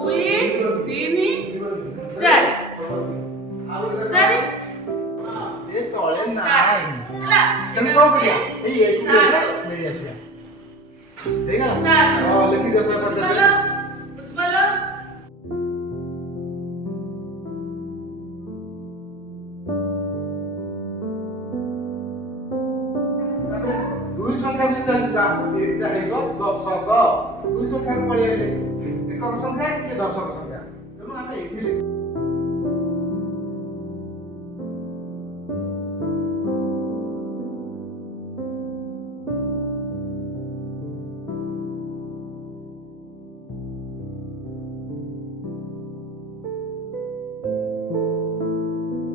ଦୁଇ ତିନି ଚାରି ଚାରି ଏ ତଳେ ସାତ ନାହିଁ ହେଲା ତେଣୁ କଣ କରିବା ଏଇ ଏକୁ ନେଇ ଆସିବା ହେଇଗଲା ସାତ ହଁ ଲେଖି ଦିଅ 150 ବୁଝିପାରିଲ ଦୁଇ ସଂଖ୍ୟା ଭିତରେ ଯିବା ଏଇଟା ହେଇଯିବ ଦଶକ ଦୁଇ ସଂଖ୍ୟାକୁ ପଳେଇ ଆଇଲେ ଏକକ ସଂଖ୍ୟା କି ଦଶକ ସଂଖ୍ୟା ତେଣୁ ଆମେ ଏଇଠି ଲେଖିବା